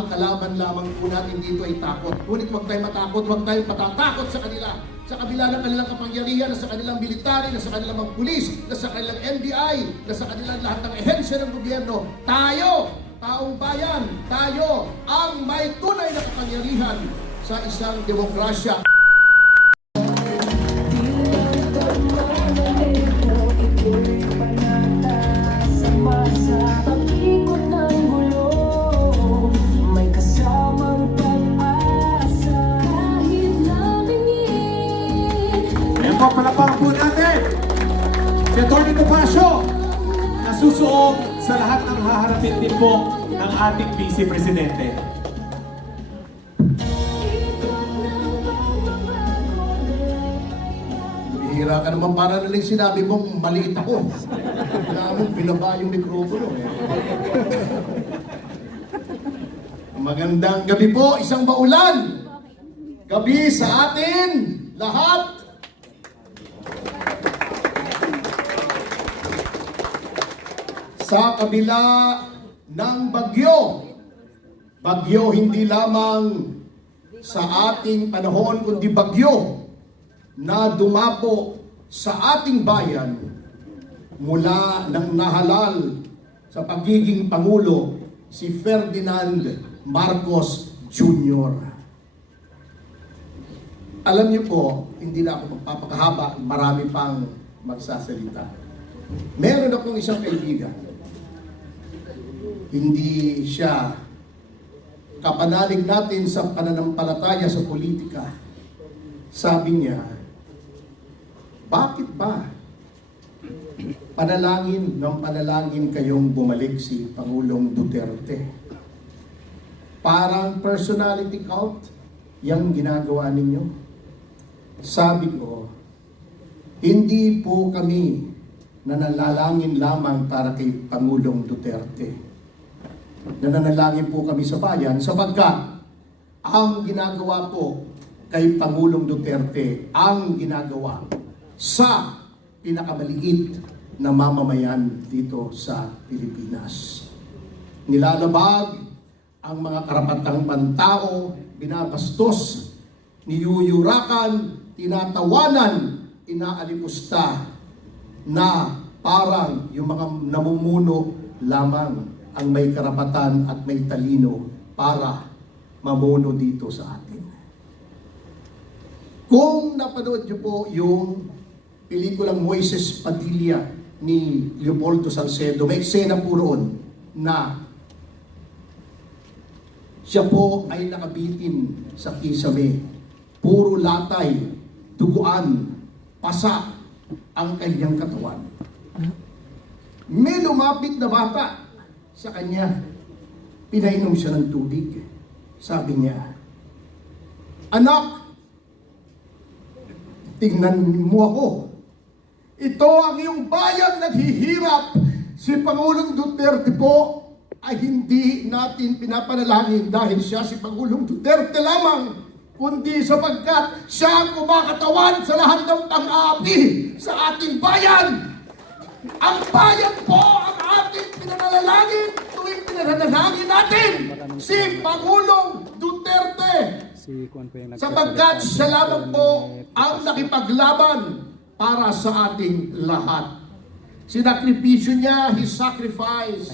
ang kalaban lamang po natin dito ay takot. Ngunit huwag tayong matakot, huwag tayong patatakot sa kanila. Sa kabila ng kanilang kapangyarihan, na sa kanilang military, na sa kanilang mga pulis, na sa kanilang NBI, na sa kanilang lahat ng ehensya ng gobyerno, tayo, taong bayan, tayo ang may tunay na kapangyarihan sa isang demokrasya. Palapang po natin si Atty. Topacio na susuot sa lahat ng haharapin din po ng ating Vice Presidente. Bihira ka naman, para nalang sinabi mong maliit ako. Kailangan mong binaba yung mikropono. Magandang gabi po, isang maulan. Gabi sa atin, lahat. Sa kabila ng bagyo, bagyo hindi lamang sa ating panahon, kundi bagyo na dumapo sa ating bayan mula nang nahalal sa pagiging Pangulo si Ferdinand Marcos Jr. Alam niyo po, hindi na ako magpapakahaba, marami pang magsasalita. Meron akong isang kaibigan. Hindi siya kapanalig natin sa pananampalataya sa politika. Sabi niya, bakit ba panalangin ng panalangin kayong bumalik si Pangulong Duterte? Parang personality cult yung ginagawa ninyo. Sabi ko, hindi po kami nananalangin lamang para kay Pangulong Duterte. Nananalangin po kami sa bayan sapagkat ang ginagawa po kay Pangulong Duterte ang ginagawa sa pinakamaliit na mamamayan dito sa Pilipinas. Nilalabag ang mga karapatang pantao, binabastos, niyuyurakan, tinatawanan, inaalipusta na parang yung mga namumuno lamang ang may karapatan at may talino para mamuno dito sa atin. Kung napanood niyo po yung pelikulang Moises Padilla ni Leopoldo Salcedo, may eksena po roon na siya po ay nakabitin sa kisame. Puro latay, duguan, pasa ang kanyang katawan. May lumapit na bata sa kanya, pinainom siya ng tubig. Sabi niya, anak, tingnan mo ako. Ito ang iyong bayan naghihirap. Si Pangulong Duterte po ay hindi natin pinapanalangin dahil siya si Pangulong Duterte lamang, kundi sapagkat siya ang kumakatawan sa lahat ng pang-aapi sa ating bayan. Ang bayan po ang ating pinanalangin tuwing pinanalangin natin si Pangulong Duterte. Sapagkat siya lamang po ang nakipaglaban para sa ating lahat. Sinakripisyo niya, His sacrifice,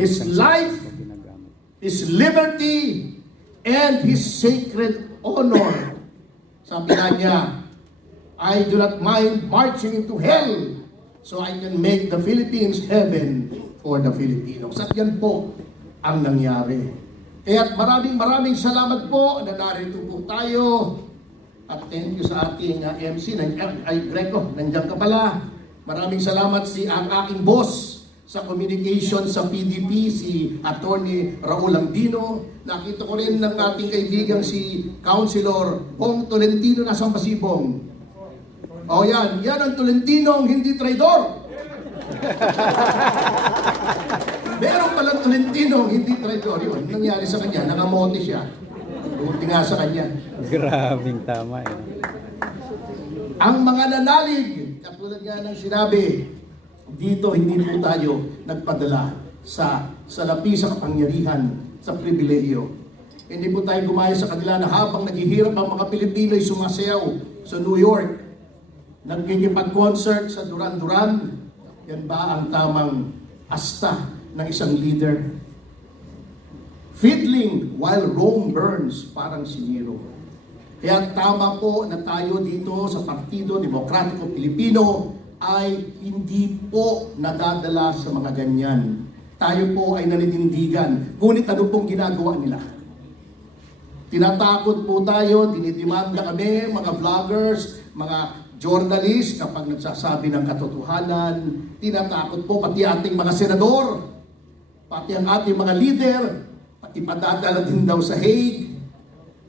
His life, His liberty, and His sacred honor. Sabi nga niya, I do not mind marching into hell so I can make the Philippines heaven for the Filipinos. At yan po ang nangyari. Kaya maraming salamat po na narito po tayo. At thank you sa ating MC, Greco, nandiyan ka pala. Maraming salamat ang aking boss sa communication sa PDP, si Atty. Raul Andino. Nakita ko rin ng ating kaibigang si Councilor Bong Tolentino na sa Pasibong. O yan ang Tolentino ang hindi traidor. Meron palang Tolentino ang hindi traidor. Yun, nangyari sa kanya, nangamote siya. Buti nga sa kanya. Grabing tama eh. Ang mga nanalig, katulad nga ng sinabi, dito hindi po tayo nagpadala sa salapi sa kapangyarihan sa pribilehiyo. Hindi po tayo gumaya sa kanila na habang naghihirap ang mga Pilipino'y sumasayaw sa New York, nagkikipag-concert sa Duran-Duran. Yan ba ang tamang asta ng isang leader? Fiddling while Rome burns, parang si Nero. Kaya tama po na tayo dito sa Partido Demokratiko Pilipino ay hindi po nadadala sa mga ganyan. Tayo po ay naninindigan. Ngunit ano pong ginagawa nila? Tinatakot po tayo, dinidimanda kami, mga vloggers, mga journalists, kapag nagsasabi ng katotohanan. Tinatakot po pati ating mga senador, pati ang ating mga leader, ipadadala din daw sa Hague.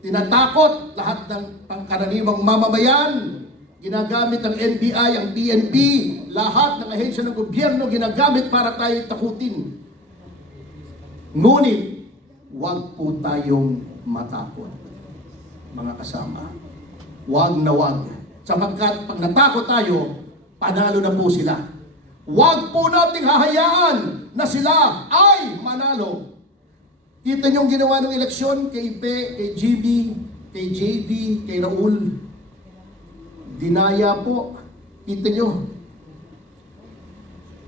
Tinatakot lahat ng pangkaraniwang mamamayan. Ginagamit ang NBI, ang PNP, lahat ng ahensya ng gobyerno ginagamit para tayo takutin. Ngunit, huwag po tayong matakot, mga kasama. Huwag na huwag. Sapagkat pag natakot tayo, panalo na po sila. Huwag po nating hahayaan na sila ay manalo. Kita niyong ginawa ng eleksyon kay Ipe, kay GB, kay JV, kay Raul. Dinaya po. Kita niyo.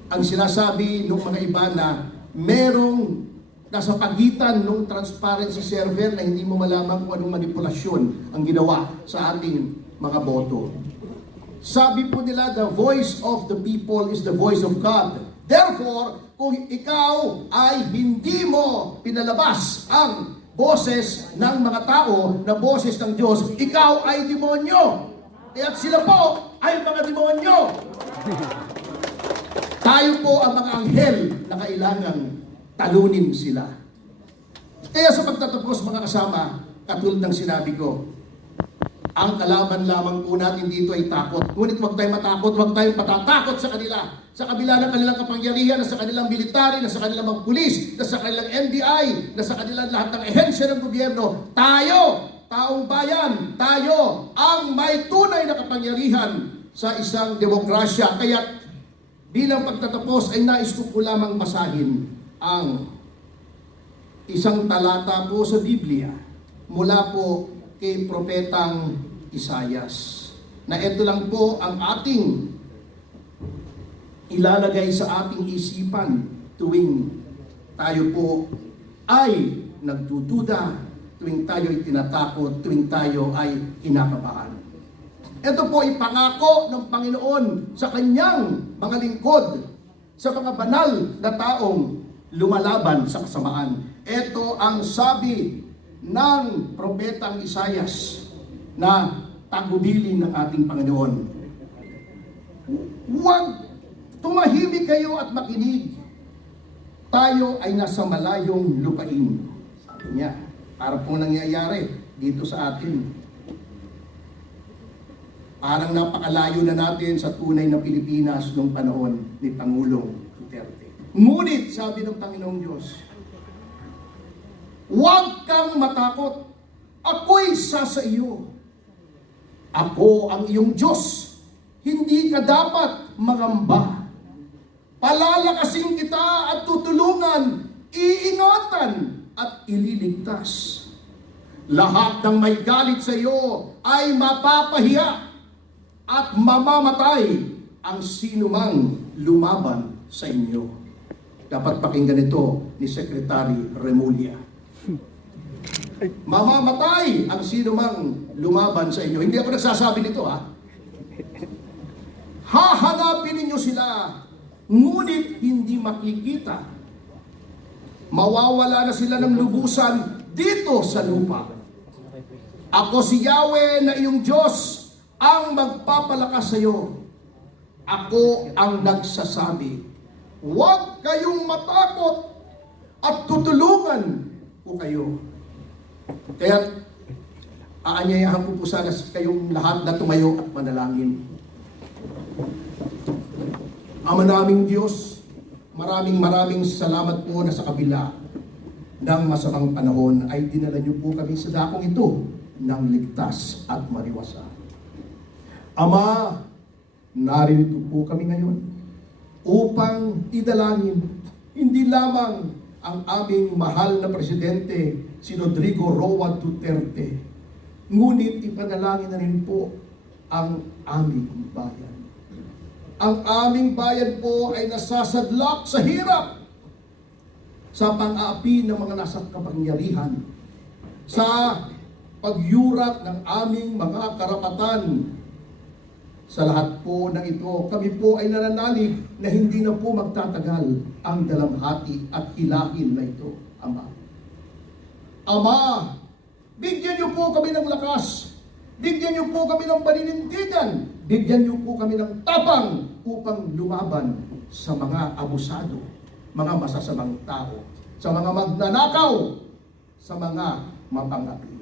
Ang sinasabi ng mga iba na merong nasa pagitan ng transparency server na hindi mo malaman kung anong manipulasyon ang ginawa sa ating mga boto. Sabi po nila, the voice of the people is the voice of God. Therefore, kung ikaw ay hindi mo pinalabas ang boses ng mga tao na boses ng Diyos, ikaw ay demonyo. At sila po ay mga demonyo. Tayo po ang mga anghel na kailangang talunin sila. Kaya sa pagtatapos, mga kasama, katulad ng sinabi ko, ang kalaban lamang po natin dito ay takot. Ngunit huwag tayong matakot, huwag tayong patatakot sa kanila. Sa kabila ng kanilang kapangyarihan, na sa kanilang military, na sa kanilang mga pulis, na sa kanilang NBI, na sa kanilang lahat ng ehensya ng gobyerno, tayo, taong bayan, tayo ang may tunay na kapangyarihan sa isang demokrasya. Kaya bilang pagtatapos ay nais ko lamang basahin ang isang talata po sa Biblia mula po kay Propetang Isayas, na ito lang po ang ating ilalagay sa ating isipan tuwing tayo po ay nagdududa, tuwing tayo ay tinatakot, tuwing tayo ay kinakabahan. Ito po ay pangako ng Panginoon sa kanyang mga lingkod, sa mga banal na taong lumalaban sa kasamaan. Ito ang sabi ng Propetang Isayas na tagubilin ng ating Panginoon. Huwag tumahimik kayo at makinig. Tayo ay nasa malayong lupain. Sabi niya, para po nangyayari dito sa atin. Parang napakalayo na natin sa tunay na Pilipinas noong panahon ni Pangulong Duterte. Ngunit, sabi ng Panginoong Diyos, huwag kang matakot. Ako'y sa iyo. Ako ang iyong Diyos. Hindi ka dapat mangamba. Palalakasin kita at tutulungan, iingatan at ililigtas. Lahat ng may galit sa iyo ay mapapahiya at mamamatay ang sinumang lumaban sa inyo. Dapat pakinggan ito ni Secretary Remulla. Mamamatay ang sinumang lumaban sa inyo. Hindi ako nagsasabi nito, ha? Hahanapin ninyo sila, ngunit hindi makikita. Mawawala na sila ng lubusan dito sa lupa. Ako si Yahweh na iyong Diyos ang magpapalakas sa iyo. Ako ang nagsasabi, huwag kayong matakot at tutulungan ko kayo. Kaya aanyayahan ko po sana kayong lahat na tumayo at manalangin. Ama naming Diyos, maraming salamat po na sa kabila ng masamang panahon ay dinala niyo po kami sa dakong ito ng ligtas at mariwasa. Ama, narito po kami ngayon upang idalangin hindi lamang ang aming mahal na presidente, si Rodrigo Roa Duterte. Ngunit ipanalangin na rin po ang aming bayan. Ang aming bayan po ay nasasadlak sa hirap, sa pang-aapi ng mga nasa kapangyarihan, sa pagyurak ng aming mga karapatan. Sa lahat po ng ito, kami po ay nananalig na hindi na po magtatagal ang dalamhati at hilahin na ito, Ama. Ama, bigyan niyo po kami ng lakas, bigyan niyo po kami ng paninindigan, bigyan niyo po kami ng tapang upang lumaban sa mga abusado, mga masasamang tao, sa mga magnanakaw, sa mga mapangapi.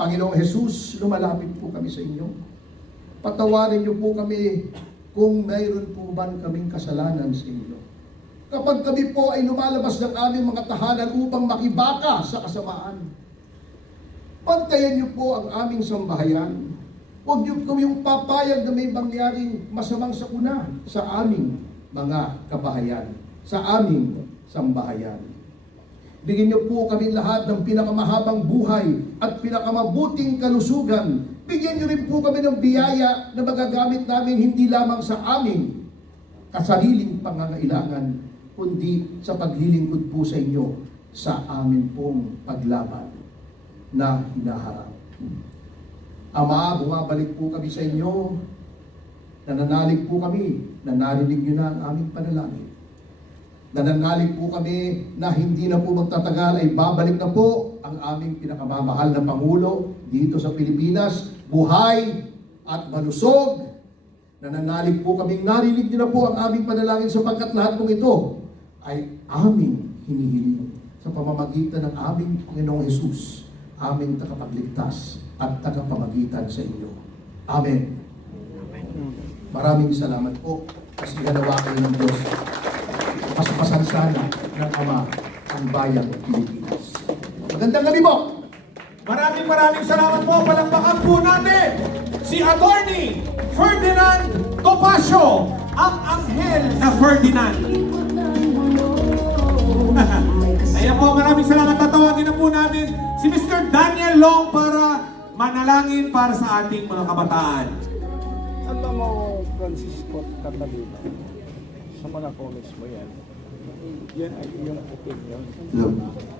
Panginoong Jesus, lumalapit po kami sa inyo. Patawarin niyo po kami kung mayroon po man kaming kasalanan sa inyo. Kapag kami po ay lumalabas ng aming mga tahanan upang makibaka sa kasamaan, pantayan niyo po ang aming sambahayan. Huwag niyo kaming papayag na may mangyaring masamang sakuna sa aming mga kabahayan, sa aming sambahayan. Bigyan niyo po kami lahat ng pinakamahabang buhay at pinakamabuting kalusugan. Bigyan niyo rin po kami ng biyaya na magagamit namin hindi lamang sa aming kasariling pangangailangan, kundi sa paglilingkod po sa inyo sa amin pong paglaban na hinaharap. Ama, bumabalik po kami sa inyo, nananalig po kami na narinig niyo na ang aming panalangin. Nananalig po kami na hindi na po magtatagal ay babalik na po ang aming pinakamamahal na Pangulo dito sa Pilipinas, buhay at malusog. Nananalig po kaming narinig niyo na po ang aming panalangin sapagkat lahat pong ito ay aming hinihiling sa pamamagitan ng aming Panginoong Jesus, aming tagapagligtas at tagapamagitan sa inyo. Amen. Maraming salamat po kasi ganawa kayo ng Diyos. Paspasan sana ng Ama ang bayang Pilipinas. Magandang gabi po! Maraming salamat po. Palakpakan po natin si Attorney Ferdinand Topacio, ang anghel na Ferdinand. Ayan po, maraming salamat. Tatawagin na po namin si Mr. Daniel Long para manalangin para sa ating mga kabataan. Alam mo, Francisco Catalina, sa mga comments mo yan, yan ay iyong opinion. Hello.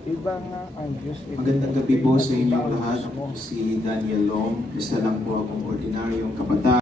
Iba nga ang Diyos. Magandang gabi po sa inyong lahat. Si Daniel Long, isa lang po akong ordinaryong kabataan.